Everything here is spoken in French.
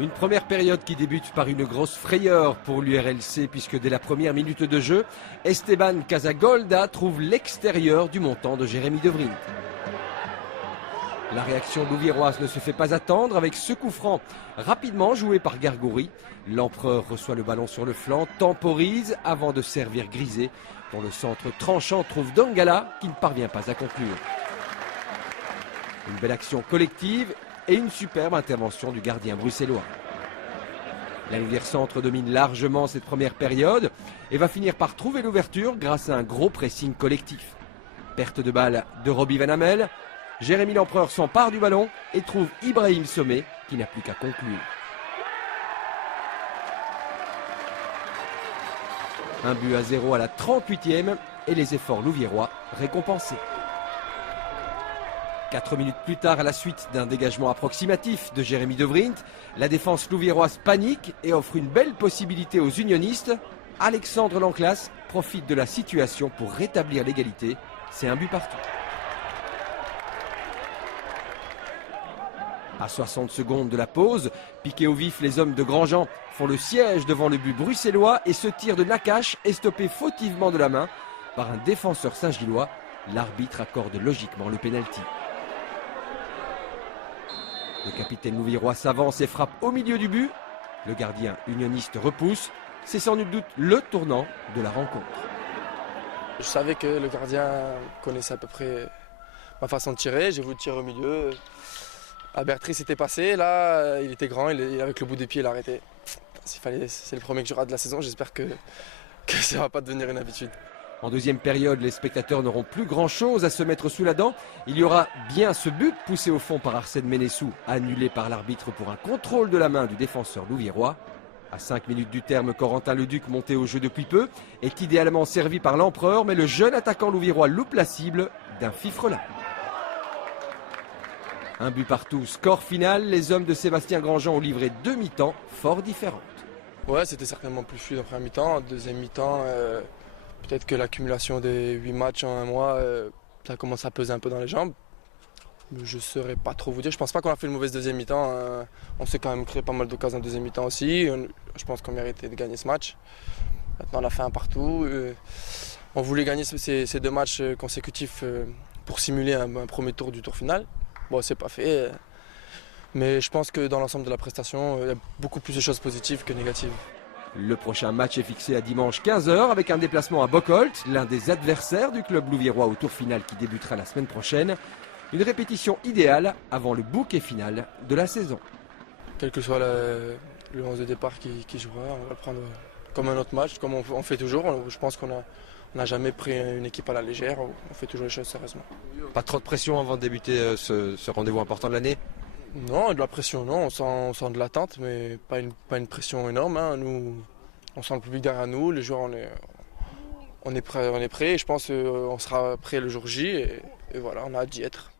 Une première période qui débute par une grosse frayeur pour l'URLC puisque dès la première minute de jeu, Esteban Casagolda trouve l'extérieur du montant de Jérémy De Vrient. La réaction louviéroise ne se fait pas attendre avec ce coup franc rapidement joué par Gargouri. L'empereur reçoit le ballon sur le flanc, temporise avant de servir Grisé, dont le centre tranchant trouve Dangala qui ne parvient pas à conclure. Une belle action collective et une superbe intervention du gardien bruxellois. La Louvière Centre domine largement cette première période et va finir par trouver l'ouverture grâce à un gros pressing collectif. Perte de balle de Robbie Van Hamel. Jérémy L'Empereur s'empare du ballon et trouve Ibrahim Sommet qui n'a plus qu'à conclure. Un but à 0 à la 38e et les efforts louviérois récompensés. 4 minutes plus tard, à la suite d'un dégagement approximatif de Jérémy De Vrient, la défense louviéroise panique et offre une belle possibilité aux unionistes. Alexandre Lanclas profite de la situation pour rétablir l'égalité. C'est un but partout. À 60 secondes de la pause, piqués au vif, les hommes de Grandjean font le siège devant le but bruxellois et ce tir de Nakache est stoppé fautivement de la main par un défenseur saint-gillois. L'arbitre accorde logiquement le pénalty. Le capitaine louviérois s'avance et frappe au milieu du but. Le gardien unioniste repousse. C'est sans nul doute le tournant de la rencontre. Je savais que le gardien connaissait à peu près ma façon de tirer. J'ai voulu tirer au milieu. À Bertry, c'était passé. Là, il était grand. Avec le bout des pieds, il a arrêté. C'est le premier que je rate de la saison. J'espère que ça ne va pas devenir une habitude. En deuxième période, les spectateurs n'auront plus grand-chose à se mettre sous la dent. Il y aura bien ce but poussé au fond par Arsène Ménessou, annulé par l'arbitre pour un contrôle de la main du défenseur louviérois. À 5 minutes du terme, Corentin Leduc, monté au jeu depuis peu, est idéalement servi par l'Empereur, mais le jeune attaquant louviérois loupe la cible d'un fifrelat. Un but partout, score final, les hommes de Sébastien Grandjean ont livré 2 mi-temps fort différentes. Ouais, c'était certainement plus fluide en première mi-temps. En deuxième mi-temps, peut-être que l'accumulation des 8 matchs en un mois, ça commence à peser un peu dans les jambes. Je ne saurais pas trop vous dire. Je pense pas qu'on a fait une mauvaise deuxième mi-temps. On s'est quand même créé pas mal d'occasions en deuxième mi-temps aussi. Je pense qu'on méritait de gagner ce match. Maintenant, on a fait un partout. On voulait gagner ces 2 matchs consécutifs pour simuler un premier tour du tour final. Bon, c'est pas fait. Mais je pense que dans l'ensemble de la prestation, il y a beaucoup plus de choses positives que négatives. Le prochain match est fixé à dimanche 15 h avec un déplacement à Bocholt, l'un des adversaires du club louviérois au tour final qui débutera la semaine prochaine. Une répétition idéale avant le bouquet final de la saison. Quel que soit le 11 de départ qui jouera, on va le prendre comme un autre match, comme on fait toujours. Je pense qu'on n'a jamais pris une équipe à la légère, on fait toujours les choses sérieusement. Pas trop de pression avant de débuter ce rendez-vous important de l'année? Non, de la pression, non. On sent de l'attente, mais pas une pression énorme. Hein. Nous, on sent le public derrière nous, les joueurs, on est prêts. Et je pense qu'on sera prêts le jour J et voilà, on a hâte d'y être.